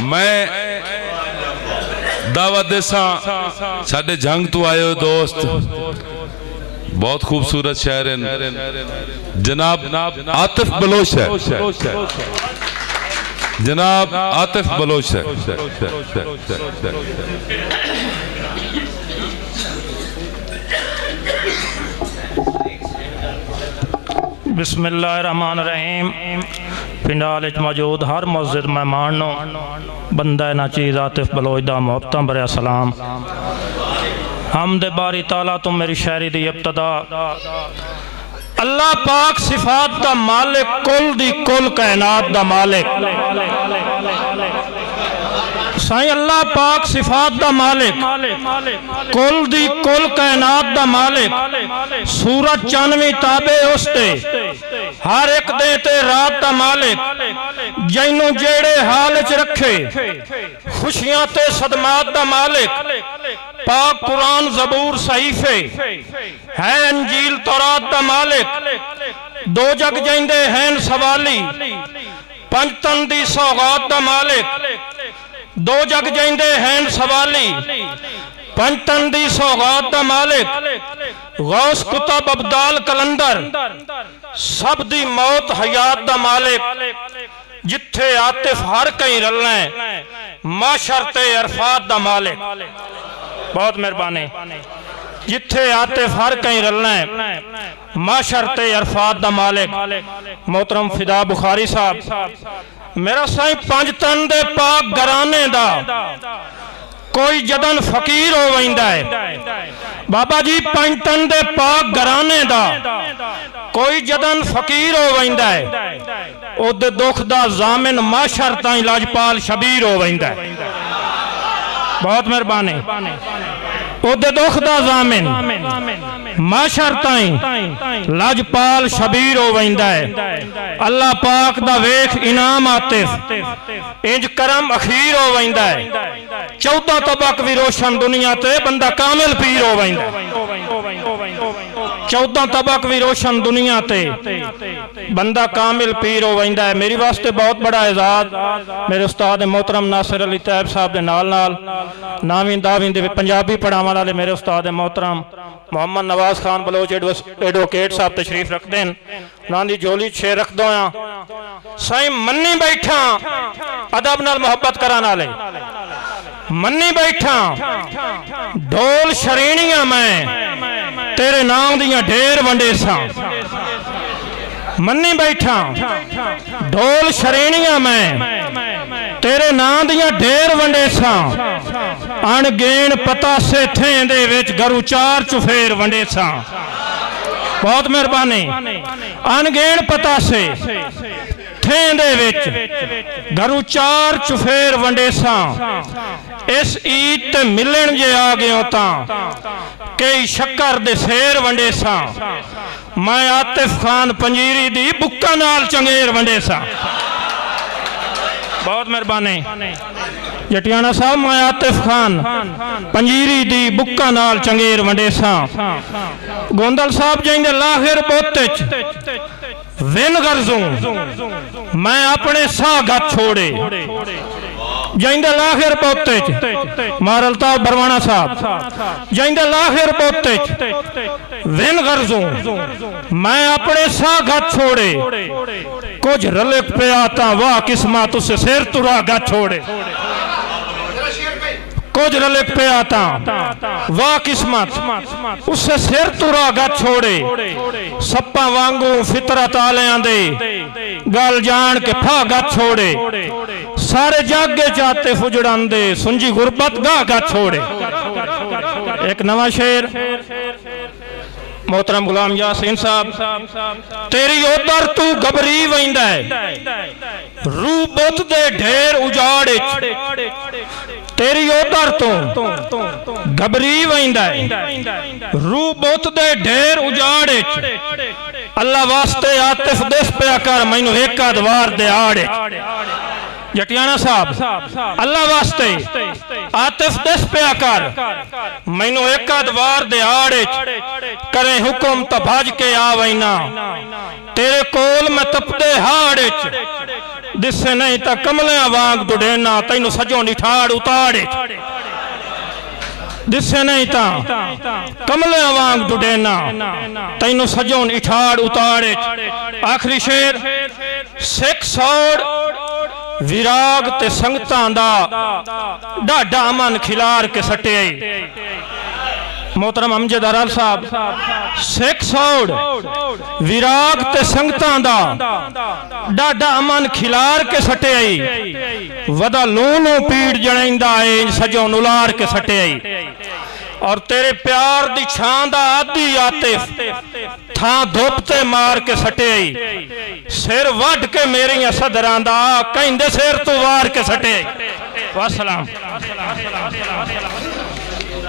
मैं दावत देसा साडे जंग तो आए हो दोस्त, बहुत खूबसूरत शहर है, जनाब आतिफ बलोच है, जनाब आतिफ बलोच है। बिस्मिल्लाहिर्रहमानिर्रहीम। पिंडाल मौजूद हर मस्जिद मेहमान नो बंदा ना चीज़ आतिफ बलोच दा मुहब्बतां भरिया सलाम। हमद बारी ताला तुम मेरी शायरी दी इब्तदा। अल्लाह पाक सिफात दा मालिक, कुल दी कुल कायनात दा मालिक। साईं अल्लाह पाक सिफात दा मालिक, कुल दी कुल कायनात दा मालिक। सूरज चानवी ताबे उसते, हर एक दे ते रात दा मालिक। जैनू जेड़े हाल च रखे, खुशियां ते सदमात दा मालिक। पाक कुरान ज़बूर सहीफे है, अंजील तौरात दा मालिक। दो जग जैंदे हैं सवाली, पंजतन दी सौगात दा मालिक। दो जग जैंदे हैं सवाली, पंजतन दी सौगात दा मालिक। गौस कुतब अब्दाल कलंदर, सब दी मौत हयात दा मालिक। जिथे आतिफ हर कहीं रलना है, माशर ते अरफात दा मालिक। बहुत मेहरबानी। जिथे आतिफ हर कहीं रलना है, माशर ते अरफात दा मालिक। मोहतरम फिदा बुखारी साहब, मेरा साईं पंजतन दे पाक घराने दा कोई जदन फकीर हो वैंदा है। बाबा जी पंजतन दे पाक घराने दा कोई जदन फकीर हो वैंदा है। ओदे दुख दा जामिन माशर ताईं लाजपाल शबीर हो वैंदा है। बहुत मेहरबानी। ओदे दुख दा जामिन माशर ताईं लाजपाल शबीर हो वैंदा है। अल्लाह पाक दा वेख इनाम आतिफ, इंज करम अखीर हो वैंदा है। 14 तबक भी रोशन दुनिया ते बंदा कामिल पीर हो वैंदा है। 14 तबक भी रोशन दुनिया ते बंदा कामिल पीर हो वैंदा है। मेरी वास्ते बहुत बड़ा एजाज मेरे उस्ताद मोहतरम नासिर अली तैयब साहब दे नाल नाल नामी दावी दे पंजाबी पढ़ावन वाले मेरे उस्ताद मोहतरम मोहम्मद नवाज खान बलोच एडवोकेट साहब तशरीफ रखते हैं। उन्होंने दी झोली छे रख दो। साईं मन्नी बैठा अदब नाल मोहब्बत कराने वाले, मन्नी बैठा ढोल शरीणियां मैं तेरे नाम दियां ढेर वंडेसा। मन्नी बैठा ढोल शरीणियां मैं तेरे नाम दियां ढेर वंडेसा। अणगेण पता से थे दे विच गरू चार चुफेर वंडेसा। बहुत मेहरबानी। अणगेण पता से थे दे विच गरू चार चुफेर वंडेसा। इस ईद ते मिलन जे आ गयो तां कई शक्कर दे सेर वंडेसा। मैं आतिफ खान पंजीरी दी बुक्का नाल चंगेर वंडेसा। बहुत मेहरबानी जटियाना साहब। मैं आतिफ खान पंजीरी दी बुक्का नाल चंगेर वंडेसा। गोंदल साहब जाइंदे लाहिर बोते विन गर्जू मैं अपने साह गत छोड़े। जाइंदे लाहिर बोते मारलता बरवाना साहब जाइंदे लाहिर बोते विन गर्जू मैं अपने साह गत छोड़े। कुछ रलिक पे आता वाह किस्मत उसे सिर तुरा गत छोड़े। कुछ रलिक पे आता वाह किस्मत उसे सिर तुरा गत छोड़े। सप्पा वांगू फितरत आलियां दे गल जान के फा गत छोड़े। सारे जागे चाहते फुजड़ांदे सुंजी गुरबत गाह गत छोड़े। एक नवा शेर मोहतरम गुलाम यासीन साहब। तेरी ओदर तू घबरी वैंदा है, रू बुत दे ढेर उजाड़। तेरी ओदर तू घबरी वैंदा है, रू बुत दे ढेर उजाड़। अल्लाह वास्ते आतिफ दस पिया कर मैनू एक अदवार दे आड़। जटियाना साहब अल्लाह वास्ते आतिफ दस पिया कर मैनू एक अदवार दे आड़। करे हुक्म तो भज के आ वैना तेरे कोल मैं तपदे हाड़। दिसे नहीं तो कमलियां वांग दुडेना तैनू सजो निठाड़ उताड़े दिसे नहीं तो कमलियां वांग दुडेना तैनू सजो निठाड़ उताड़े आखिरी शेर सिख सौड़ विराग ते संगतां दा डाडा अमन खिलार के सटे मोहतरम अमजद अरल साहब सिख सौड़ विराग ते संगतां दा डाडा अमन खिलार के सटे आई वदा लूनू पीड़ जणैंदा है सजो नुलार के सटे आई और तेरे प्यार दी छां दा आदि आतिफ थां धुप ते मार के सटे आई सिर वड के मेरियां सदरां दा कहंदे सिर तू वार के सटे आई। वसलाम।